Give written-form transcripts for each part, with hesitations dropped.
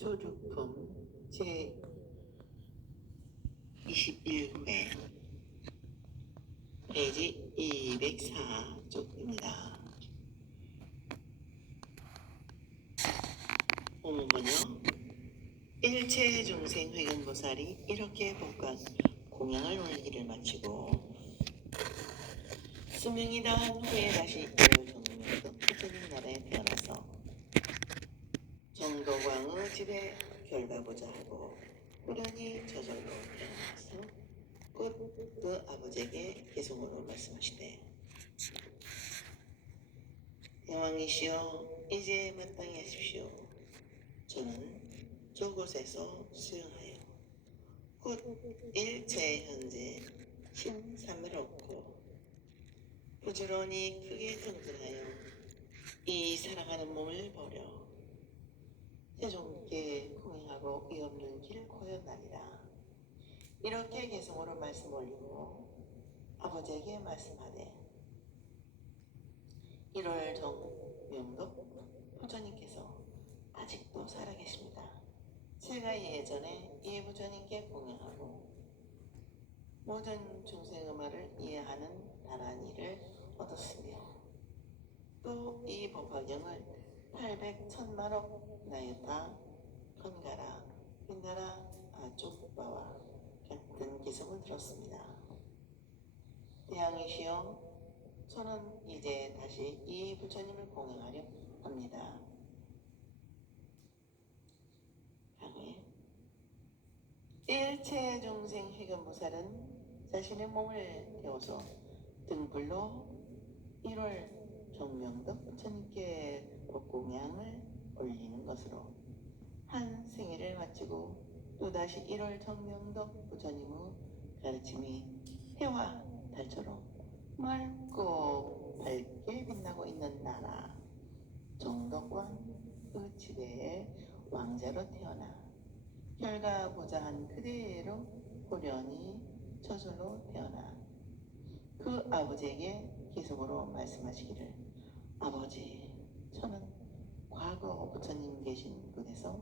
조주품 제21회 페이지 204쪽입니다. 본문은요. 일체중생 회근보살이 이렇게 복각 공양을 올리기를 마치고 수명이 다한 후에 다시 정명도 부처님 나라에 태어나서 정도광의 집에 결가보자 하고 후련히 저절로 태어나서 곧 그 아버지에게 개성으로 말씀하시되 대왕이시여 이제 마땅히 하십시오. 저는 저곳에서 수행하여 곧 일체 현재 신삼을 얻고 부지런히 크게 정진하여 이 살아가는 몸을 버려 세종께 공행하고 이 없는 길 고였나니라. 이렇게 개성으로 말씀 올리고 아버지에게 말씀하되 1월 정명도 부처님께서 아직도 살아계십니다. 제가 예전에 이 부처님께 공양하고 모든 중생의 말을 이해하는 나란히를 얻었으며 또 이 법화경을 800천만억 나였다 건가라 빛나라 아쪽바와 같은 기성을 들었습니다. 대왕이시여 저는 이제 다시 이 부처님을 공양하려 합니다. 다음에 일체 중생 회근보살은 자신의 몸을 태워서 등불로 1월 정명덕 부처님께 법공양을 올리는 것으로 한 생애를 마치고 또다시 1월 정명덕 부처님의 가르침이 해와 달처럼 맑고 밝게 빛나고 있는 나라 정덕왕의 지배의 왕자로 태어나 결가보자한 그대로 호련히 저절로 태어나 그 아버지에게 기속으로 말씀하시기를 아버지 저는 과거 부처님 계신 곳에서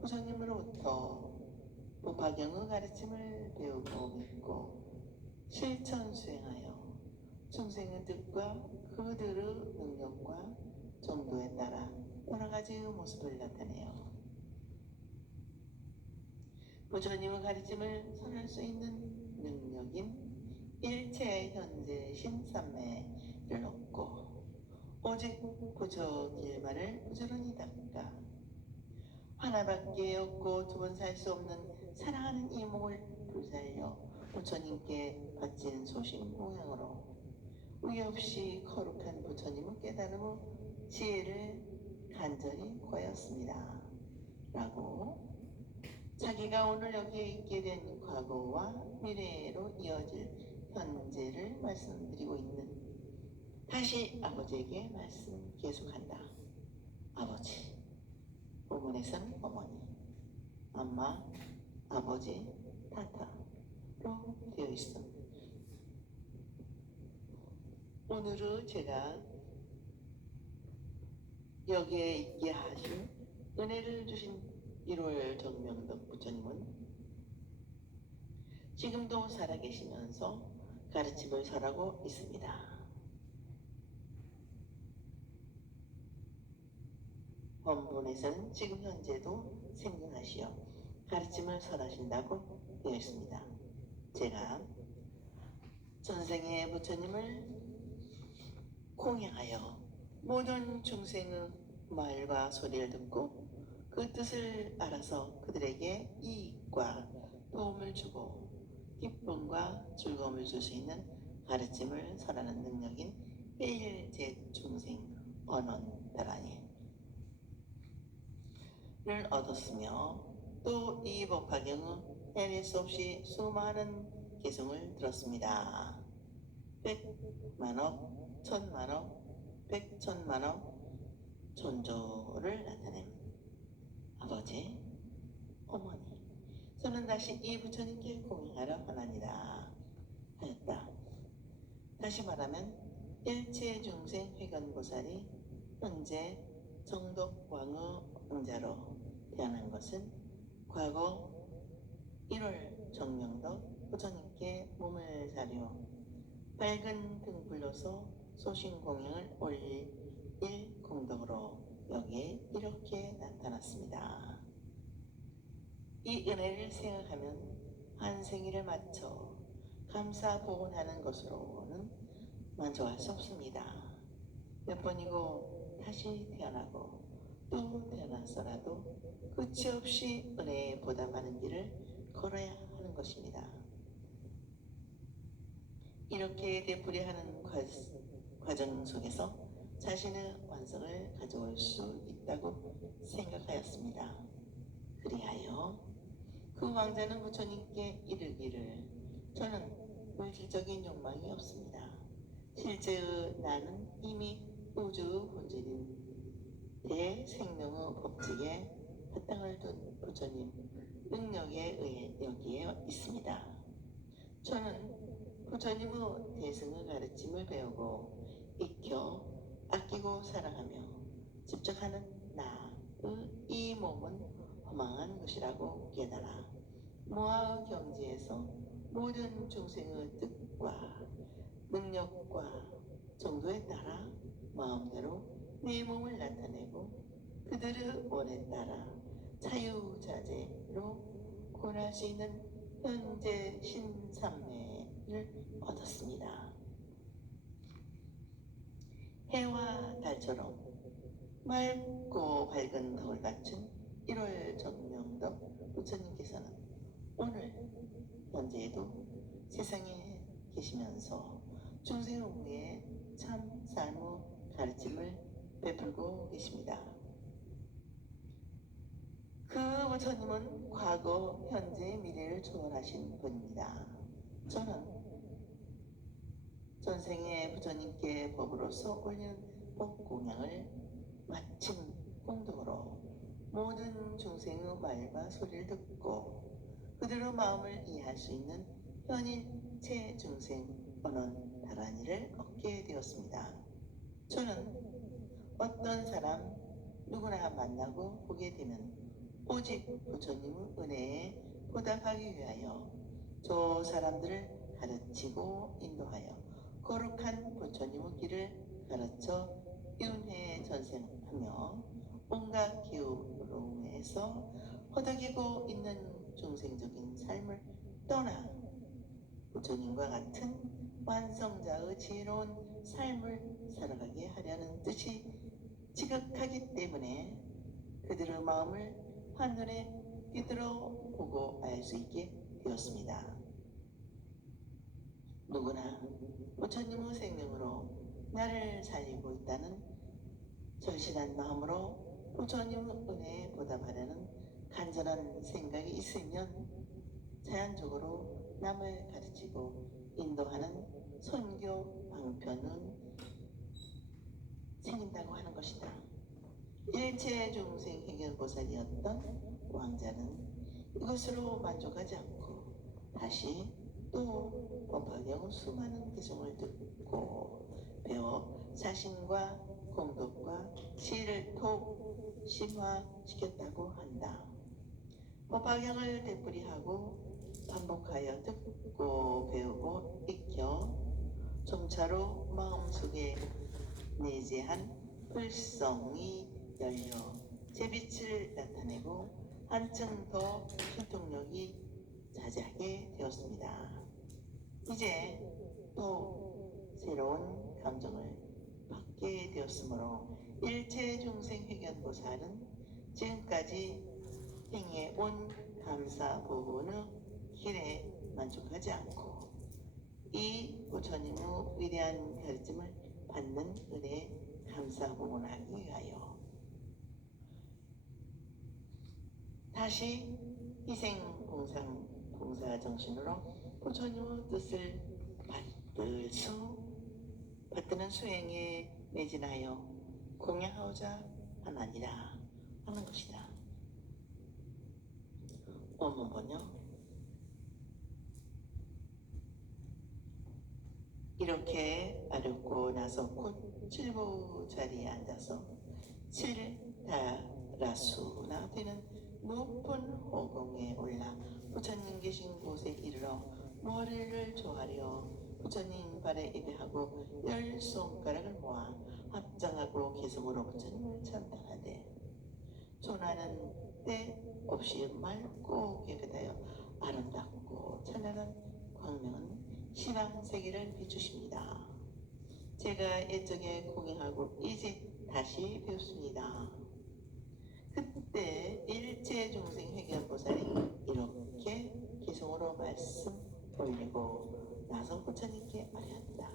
부처님으로부터 법화경의 가르침을 배우고 있고 실천 수행하여 중생의 뜻과 그들의 능력과 정도에 따라 여러 가지의 모습을 나타내요. 부처님의 가르침을 선할 수 있는 능력인 일체 현재 신삼매를 얻고 오직 부처 길만을 부지런히 닦아 하나밖에 없고 두 번 살 수 없는 사랑하는 이 몸을 불살려 부처님께 바친 소신 공양으로 의의 없이 거룩한 부처님의 깨달음의 지혜를 간절히 구하였습니다. 라고 자기가 오늘 여기에 있게 된 과거와 미래로 이어질 현재를 말씀드리고 있는 다시 아버지에게 말씀 계속한다. 아버지, 본문에서는 어머니, 엄마, 아버지, 타타로 되어 있습니다. 오늘은 제가 여기에 있게 하신 은혜를 주신 1월 정명덕 부처님은 지금도 살아계시면서 가르침을 설하고 있습니다. 본문에서는 지금 현재도 생존하시어 가르침을 설하신다고 되어 있습니다. 제가 전생의 부처님을 공양하여 모든 중생의 말과 소리를 듣고 그 뜻을 알아서 그들에게 이익과 도움을 주고 기쁨과 즐거움을 줄 수 있는 가르침을 설하는 능력인 일체 중생 언원 나란히를 얻었으며 또 이 법화경은 헤아릴 수 없이 수많은 개성을 들었습니다. 100만억, 1000만억, 100천만억 존조를 나타낸 아버지, 어머니, 저는 다시 이 부처님께 공양하려 하나니라 하였다. 다시 말하면 일체 중생 회근보살이 현재 정덕왕의 왕자로 태어난 것은 과거 1월 정명덕 부처님께 몸을 사려 밝은 등불로서 소신공양을 올릴 공덕으로 여기에 이렇게 나타났습니다. 이 은혜를 생각하면 한 생일을 맞춰 감사 보온하는 것으로는 만족할 수 없습니다. 몇 번이고 다시 태어나고 또 태어나서라도 끝이 없이 은혜에 보답하는 길을 걸어야 하는 것입니다. 이렇게 되풀이하는 과정 속에서 자신의 완성을 가져올 수 있다고 생각하였습니다. 그리하여 그 왕자는 부처님께 이르기를 저는 물질적인 욕망이 없습니다. 실제의 나는 이미 우주의 본질인 대생명의 법칙에 바탕을 둔 부처님 능력에 의해 여기에 있습니다. 저는 부처님의 대승의 가르침을 배우고 익혀 아끼고 사랑하며 집착하는 나의 이 몸은 허망한 것이라고 깨달아 무아의 경지에서 모든 중생의 뜻과 능력과 정도에 따라 마음대로 내 몸을 나타내고 그들의 원에 따라 자유자재로 구원할 수 있는 현재 신삼매를 얻었습니다. 해와 달처럼 맑고 밝은 덕을 갖춘 1월 정명덕 부처님께서는 오늘 현재에도 세상에 계시면서 중생을 위해 참 삶의 가르침을 베풀고 계십니다. 그 부처님은 과거, 현재, 미래를 초월하신 분입니다. 저는 전생에 부처님께 법으로서 올리는 법공양을 마침 공덕으로 모든 중생의 말과 소리를 듣고 그들의 마음을 이해할 수 있는 현일체 중생 언원 다란이를 얻게 되었습니다. 저는 어떤 사람 누구나 만나고 보게 되면 오직 부처님의 은혜에 보답하기 위하여 저 사람들을 가르치고 인도하여 거룩한 부처님의 길을 가르쳐 윤회 전생하며 온갖 기우로움에서 허덕이고 있는 중생적인 삶을 떠나 부처님과 같은 완성자의 지혜로운 삶을 살아가게 하려는 뜻이 지극하기 때문에 그들의 마음을 한눈에 띄들어 보고 알 수 있게 되었습니다. 누구나 부처님의 생명으로 나를 살리고 있다는 절실한 마음으로 부처님의 은혜에 보답하려는 간절한 생각이 있으면 자연적으로 남을 가르치고 인도하는 선교 방편은 생긴다고 하는 것이다. 일체 중생 해결보살이었던 왕자는 이것으로 만족하지 않고 다시 또 법화경의 수많은 개성을 듣고 배워 자신과 공덕과 지혜를 더욱 심화시켰다고 한다. 법화경을 되풀이하고 반복하여 듣고 배우고 익혀 점차로 마음속에 내재한 불성이 열려 제빛을 나타내고 한층 더 신통력이 자자하게 되었습니다. 이제 또 새로운 감정을 받게 되었으므로 일체 중생 회견보살은 지금까지 행해온 감사 부분의 길에 만족하지 않고 이 부처님의 위대한 가르침을 받는 은혜에 감사 부분하기 위하여 다시 희생 봉사 정신으로 부처님의 뜻을 받드는 수행에 매진하여 공양하고자 하나니라 하는 것이다. 원문 번역. 이렇게 아렵고 나서 곧 칠보 자리에 앉아서 칠다라수나 되는 높은 호공에 올라 부처님 계신 곳에 이르러 머리를 조아려 부처님 발에 예배하고 10손가락을 모아 합장하고 기성으로 부처님을 찬탄하되 조나는 때 없이 맑고 깨끗하여 아름답고 찬란한 광명은 신앙세계를 비추십니다. 제가 옛적에 공양하고 이제 다시 배웠습니다. 그때 일체중생회견보살이 이렇게 기성으로 말씀 올리고 나서 부처님께 아뢰었다.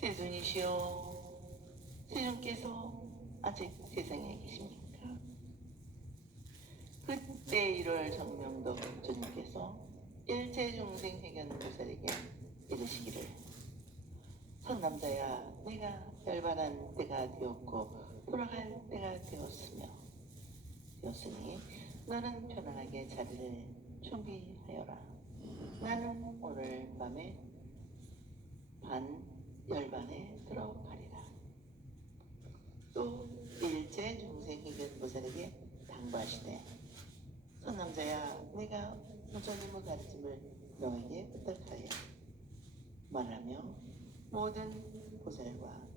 세존이시여, 세존께서 아직 세상에 계십니까? 그때 1월 정명도 부처님께서 일체중생회견보살에게 이르시기를 선남자야, 내가 열반한 때가 되었고 돌아갈 때가 되었으니 너는 편안하게 자리를 준비하여라. 나는 오늘 밤에 열반에 들어가리라. 또 일체중생회견보살에게 당부하시되 선남자야, 내가 부처님의 가르침을 너에게 부탁하여 말하며 모든 보살과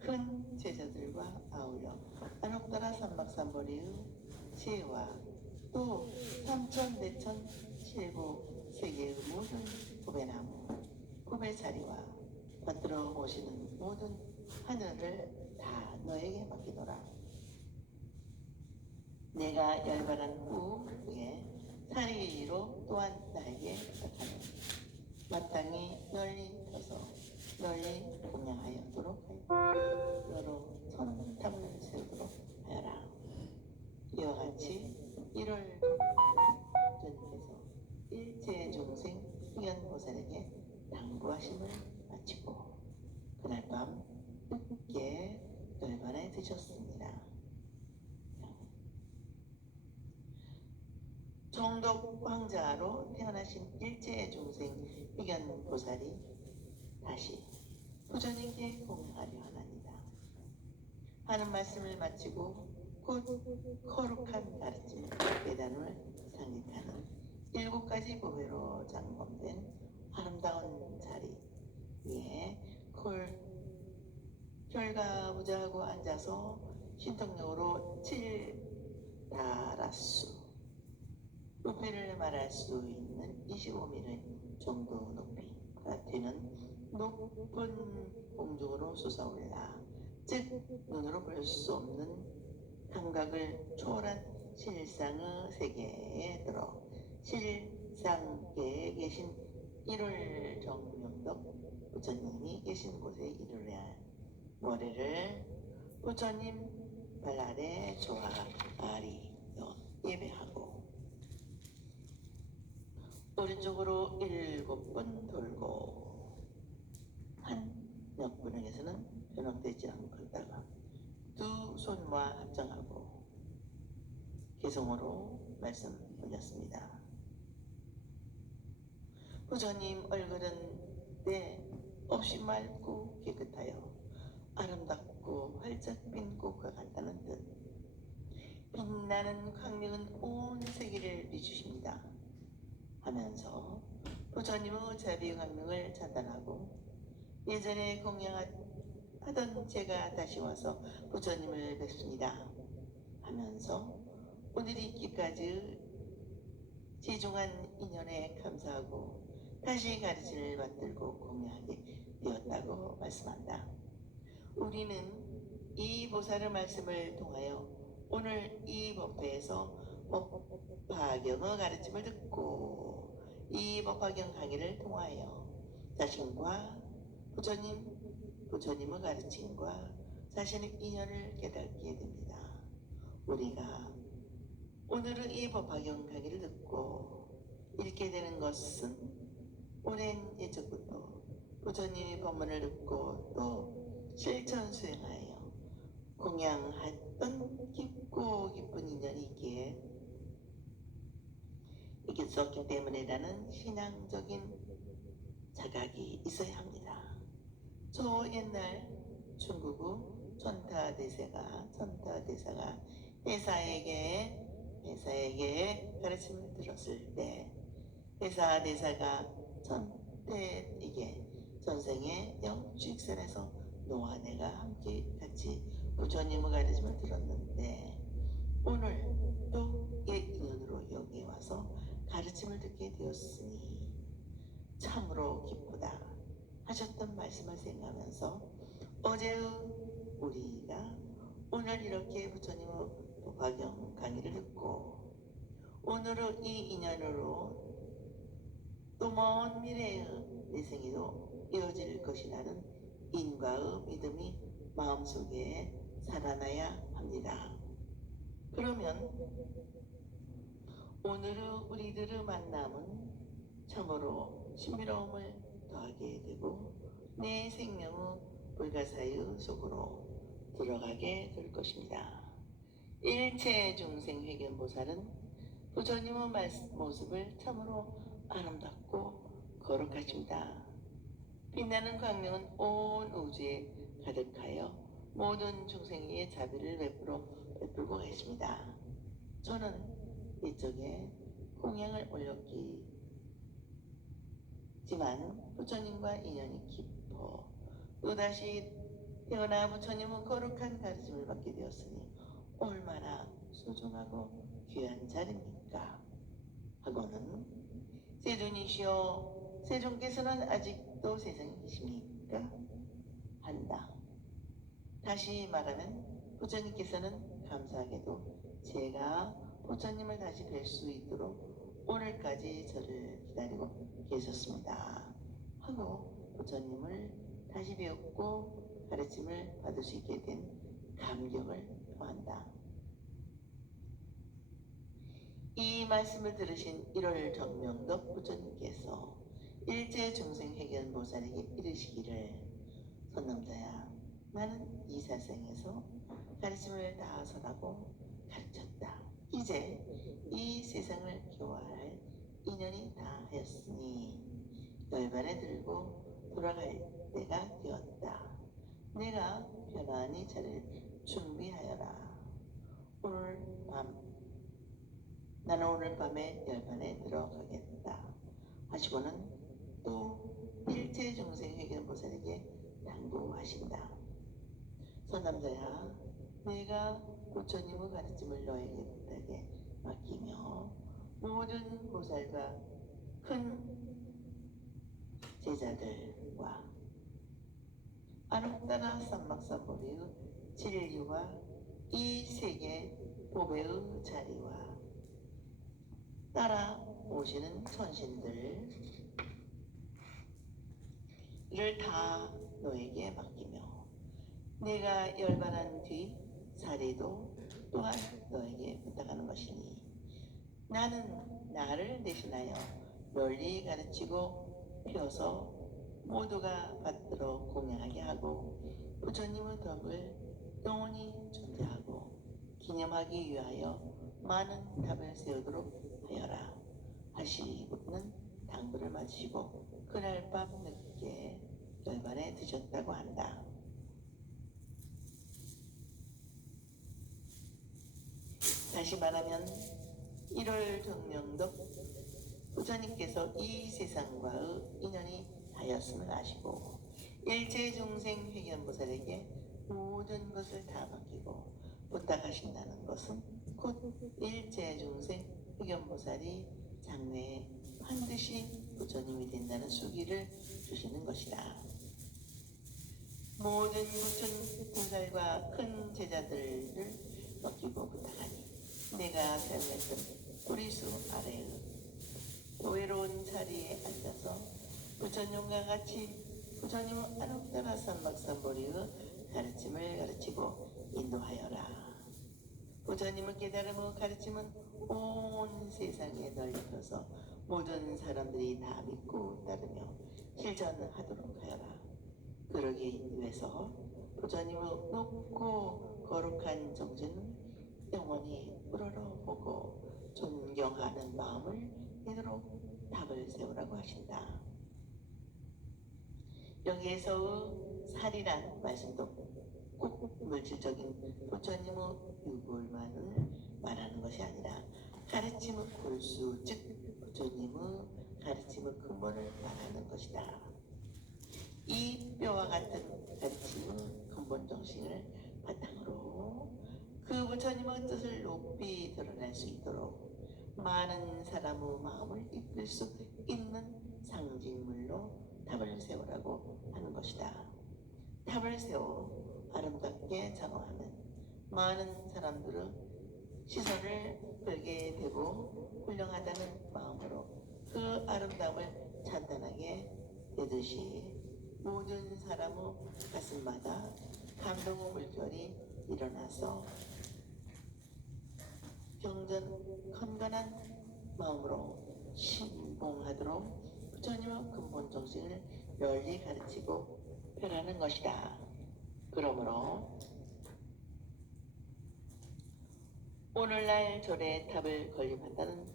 큰 제자들과 아울러 안옥다라 삼박삼보리의 지혜와 또 삼천대천 칠부 세계의 모든 구배나무 구배자리와 받들어 오시는 모든 하늘을 다 너에게 맡기노라. 내가 열반한 후에 사리로 또한 나에게 부탁하는 마땅히 널리 펴서 널리 공양하도록 하여 여러 선탑을 세우도록 하여라. 이와 같이 1월 부처님께서 일체중생 회견보살에게 당부하심을 마치고 그날 밤 늦게 열반에 드셨습니다. 정독 황자로 태어나신 일체중생 회견보살이 다시 부처님께 공양하려 하나니다. 하는 말씀을 마치고 곧 거룩한 가르침 예단을 상립하는 7가지 보배로 장검된 아름다운 자리 위에 결가부자하고 앉아서 신통력으로 7다라수 높이를 말할 수 있는 25m 정도 높이가 되는 높은 공중으로 솟아올라 즉 눈으로 볼 수 없는 감각을 초월한 실상의 세계에 들어 실상계에 계신 1월 정명덕 부처님이 계신 곳에 이르러 머리를 부처님 발 아래 조아리어 예배하고 오른쪽으로 7번 돌고 한 역분에서는 변형되지 않다가 두 손과 합장하고 개성으로 말씀 올렸습니다. 부처님 얼굴은 때 없이 맑고 깨끗하여 아름답고 활짝 핀 꽃과 같다는 뜻. 빛나는 광명은 온 세계를 비추십니다 하면서 부처님의 자비 광명을 찬탄하고 예전에 공양하던 제가 다시 와서 부처님을 뵙습니다 하면서 오늘이 있기까지 지중한 인연에 감사하고 다시 가르침을 받들고 공양하게 되었다고 말씀한다. 우리는 이 보살의 말씀을 통하여 오늘 이 법회에서 법화경의 가르침을 듣고 이 법화경 강의를 통하여 자신과 부처님의 가르침과 자신의 인연을 깨닫게 됩니다. 우리가 오늘은 이 법화경 강의를 듣고 읽게 되는 것은 오랜 예적부터 부처님의 법문을 듣고 또 실천 수행하여 공양했던 깊고 깊은 인연이 있기에 이길 수 없기 때문이라는 신앙적인 자각이 있어야 합니다. 저 옛날 중국의 천타대사가 대사에게 가르침을 들었을 때 대사가 천태에게 전생에 영주익선에서 너와 내가 함께 같이 부처님의 가르침을 들었는데 오늘 또 옛 인연으로 여기에 와서 가르침을 듣게 되었으니 참으로 기쁘다 하셨던 말씀을 생각하면서 어제의 우리가 오늘 이렇게 부처님의 도화경 강의를 듣고 오늘의 이 인연으로 또 먼 미래의 내 생에도 이어질 것이라는 인과의 믿음이 마음속에 살아나야 합니다. 그러면 오늘의 우리들의 만남은 참으로 신비로움을 더하게 되고 내 생명의 불가사의 속으로 들어가게 될 것입니다. 일체 중생 회견보살은 부처님의 모습을 참으로 아름답고 거룩하십니다. 빛나는 광명은 온 우주에 가득하여 모든 중생에게 자비를 베풀고 계십니다. 저는 이쪽에 공양을 올렸지만 부처님과 인연이 깊어 또다시 태어나 부처님의 거룩한 가르침을 받게 되었으니 얼마나 소중하고 귀한 자리입니까? 하고는 세존이시여 세존께서는 아직도 세상에 계십니까? 한다. 다시 말하면 부처님께서는 감사하게도 제가 부처님을 다시 뵐 수 있도록 오늘까지 저를 기다리고 계셨습니다. 하고 부처님을 다시 배웠고 가르침을 받을 수 있게 된 감격을 표한다. 이 말씀을 들으신 1월 정명덕 부처님께서 일제 중생 회견보살에게 이르시기를 선남자야 나는 이 사생에서 가르침을 다 설하고 가르쳤다. 이제 이 세상을 교화할 인연이 다 하였으니 열반에 들고 돌아갈 때가 되었다. 내가 편안히 자를 준비하여라. 나는 오늘 밤에 열반에 들어가겠다 하시고는 또 일체 중생 회견보살에게 당부하신다. 선남자야 내가 부처님의 가르침을 너에게 부탁에 맡기며 모든 보살과 큰 제자들과 아නු따라 삼막사보리의 진리와 이 세계 보배의 자리와 따라 오시는 천신들을 다 너에게 맡기며 내가 열반한 뒤 사례도 또한 너에게 부탁하는 것이니 나는 나를 대신하여 널리 가르치고 펴서 모두가 받들어 공양하게 하고 부처님의 덕을 영원히 존재하고 기념하기 위하여 많은 답을 세우도록 하여라 하시고는 당부를 마치고 그날 밤 늦게 열반에 드셨다고 한다. 다시 말하면 1월 정명덕 부처님께서 이 세상과의 인연이 하였음을 아시고 일체 중생 회견보살에게 모든 것을 다 맡기고 부탁하신다는 것은 곧 일체 중생 회견보살이 장래에 반드시 부처님이 된다는 수기를 주시는 것이다. 모든 부처님보살과 큰 제자들을 맡기고 부탁하니 내가 사용했던 뿌리수 아래의 외로운 자리에 앉아서 부처님과 같이 부처님은 아නු따라 삼막삼보리의 가르침을 가르치고 인도하여라. 부처님의 깨달음의 가르침은 온 세상에 널려서 모든 사람들이 다 믿고 따르며 실천하도록 하여라. 그러기 위해서 부처님의 높고 거룩한 정신은 영원히 우러러보고 존경하는 마음을 되도록 답을 세우라고 하신다. 여기에서의 살이란 말씀도 꼭 물질적인 부처님의 유불만을 말하는 것이 아니라 가르침의 골수, 즉 부처님의 가르침의 근본을 말하는 것이다. 이 뼈와 같은 가르침의 근본 정신을 바탕으로 그 부처님의 뜻을 높이 드러낼 수 있도록 많은 사람의 마음을 이끌 수 있는 상징물로 탑을 세우라고 하는 것이다. 탑을 세워 아름답게 장엄하면 많은 사람들은 시선을 끌게 되고 훌륭하다는 마음으로 그 아름다움을 찬탄하게 되듯이 모든 사람의 가슴마다 감동의 물결이 일어나서 건강한 마음으로 신봉하도록 부처님의 근본 정신을 널리 가르치고 펴라는 것이다. 그러므로 오늘날 절에 탑을 건립한다는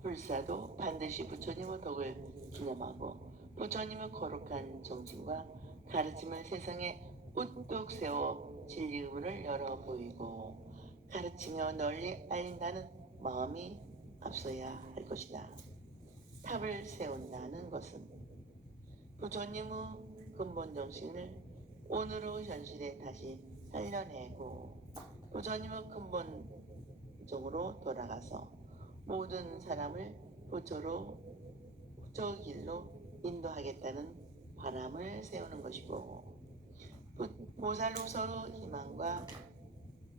불사도 반드시 부처님의 덕을 기념하고 부처님의 거룩한 정신과 가르침을 세상에 우뚝 세워 진리의 문을 열어 보이고 가르치며 널리 알린다는 마음이 앞서야 할 것이다. 탑을 세운다는 것은 부처님의 근본 정신을 오늘의 현실에 다시 살려내고 부처님의 근본적으로 돌아가서 모든 사람을 부처의 길로 인도하겠다는 바람을 세우는 것이고 보살로서의 희망과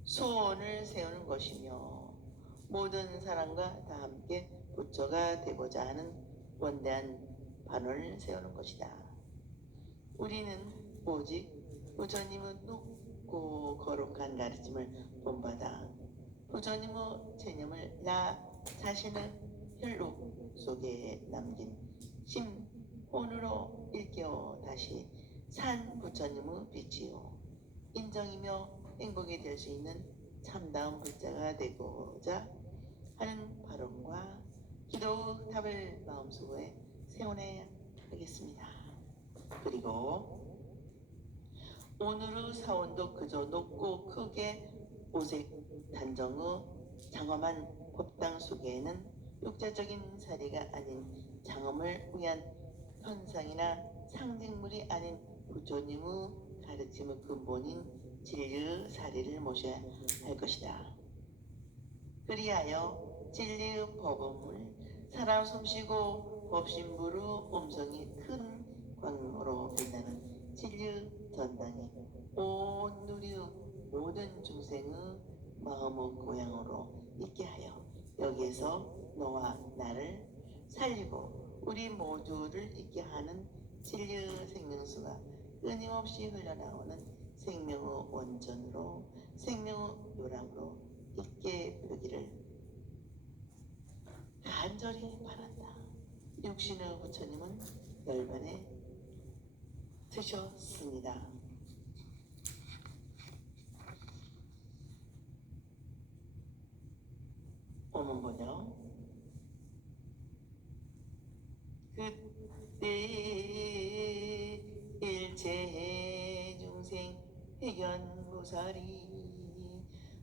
소원을 세우는 것이며 모든 사람과 다 함께 부처가 되고자 하는 원대한 반원을 세우는 것이다. 우리는 오직 부처님의 높고 거룩한 가르침을 본받아 부처님의 체념을 나 자신의 혈록 속에 남긴 심혼으로 일깨워 다시 산 부처님의 빛이요 인정이며 행복이 될 수 있는 참다운 불자가 되고자 하는 발언과 기도의 탑을 마음속에 세워내야 하겠습니다. 그리고 오늘의 사원도 그저 높고 크게 오색 단정의 장엄한 법당 속에는 육자적인 사리가 아닌 장엄을 위한 현상이나 상징물이 아닌 부처님의 가르침의 근본인 진리의 사리를 모셔야 할 것이다. 그리하여 진리의 법음을 살아 숨쉬고 법신부로 음성이 큰 광으로 빛나는 진리의 전당이 온 누리의 모든 중생의 마음의 고향으로 있게 하여 여기에서 너와 나를 살리고 우리 모두를 있게 하는 진리의 생명수가 끊임없이 흘러나오는 생명의 원전으로 생명의 요람으로 있게 되기를 간절히 바란다. 육신의 부처님은 열반에 드셨습니다. 오문 번역. 그때 일체 중생 해견무사리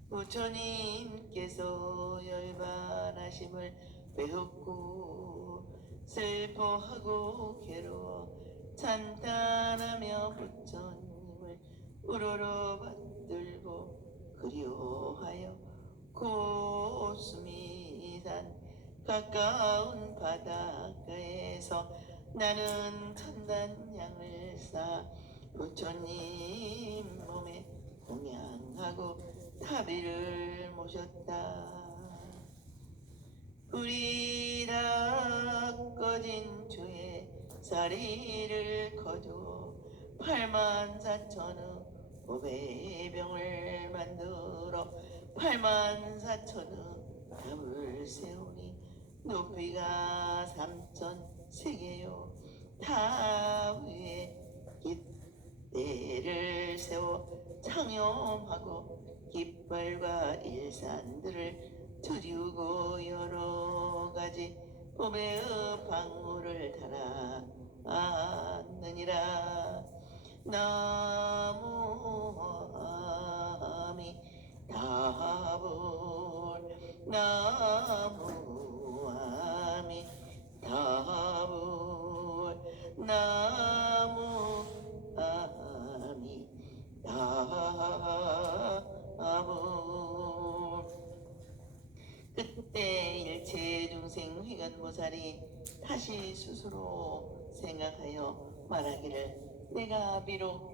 부처님께서 열반하심을 배웠고 슬퍼하고 괴로워 찬탄하며 부처님을 우러러 받들고 그리워하여 고수미산 가까운 바닷가에서 나는 천단향을 쌓아 부처님 몸에 공양하고 타비를 모셨다. 불이 다 꺼진 주에 사리를 거두어 84,000의 보배병을 만들어 84,000의 담을 세우니 높이가 3,000세계요 탑 위에 깃대를 세워 창염하고 깃발과 일산들을 두르고 여러 가지 봄의 방울을 달아 안느니라. 나 다불 나무아미 다불 나무아미 다불. 그때 일체 중생 회관보살이 다시 스스로 생각하여 말하기를, 내가 비록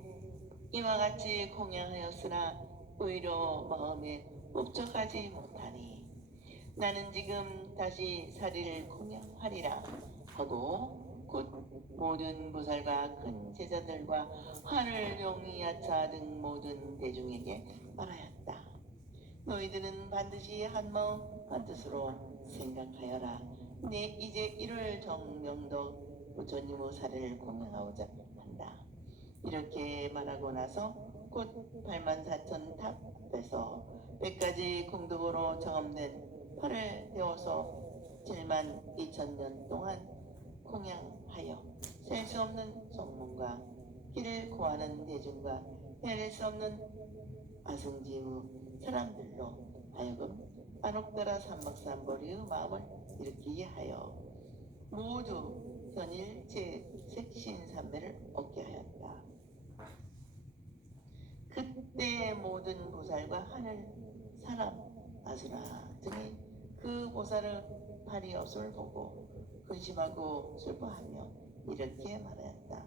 이와 같이 공양하였으나 오히려 마음에 흡족하지 못하니 나는 지금 다시 사리를 공양하리라 하고 곧 모든 보살과 큰 제자들과 하늘 용이 야차 등 모든 대중에게 말하였다. 너희들은 반드시 한마음 한뜻으로 생각하여라. 내 이제 1월 정명덕 부처님의 사례를 공양하고자 한다. 이렇게 말하고 나서 곧 84,000 탑 앞에서 100가지 공덕으로 정함된 팔을 태워서 72,000년 동안 공양하여 셀 수 없는 성문과 길을 구하는 대중과 헤아릴 수 없는 아승지의 사람들로 하여금 안옥다라 삼박삼보리의 마음을 일으키게 하여 모두 현일 제색신삼매를 얻게 하였다. 그때 모든 보살과 하늘 사람 아수라 등이 그 보살의 발이 없음을 보고 근심하고 슬퍼하며 이렇게 말하였다.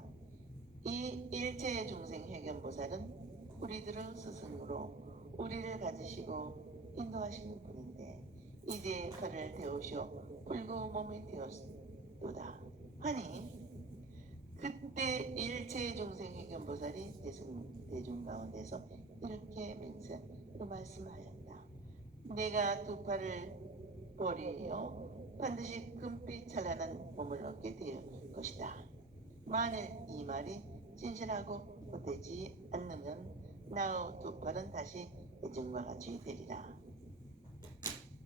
이 일체 중생 회견보살은 우리들의 스승으로 우리를 가지시고 인도하시는 분인데 이제 발을 태우시어 불구 몸이 되었도다 하니, 그때 일체 중생 회견보살이 대중 가운데서 이렇게 맹세로 말씀하였다. 내가 두 팔을 버리려 반드시 금빛 찬란한 몸을 얻게 될 것이다. 만일 이 말이 진실하고 못되지 않으면 나의 두 팔은 다시 대중과 같이 되리라.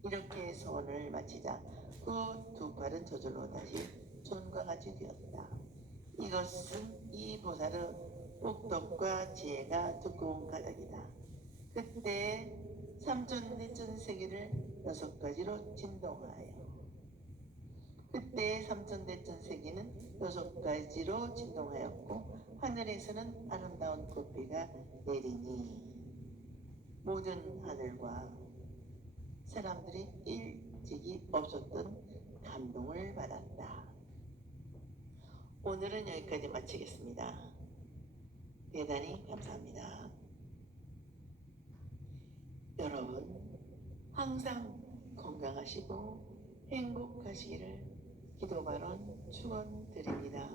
이렇게 소원을 마치자 그 두 팔은 저절로 다시 손과 같이 되었다. 이것은 이 보살의 복덕과 지혜가 두꺼운 가닥이다. 그때 삼천대천 세계를 6가지로 진동하여 그때 삼천대천 세계는 6가지로 진동하였고 하늘에서는 아름다운 꽃비가 내리니 모든 하늘과 사람들이 일찍이 없었던 감동을 받았다. 오늘은 여기까지 마치겠습니다. 대단히 감사합니다. 여러분 항상 건강하시고 행복하시기를 기도 발언 축원드립니다.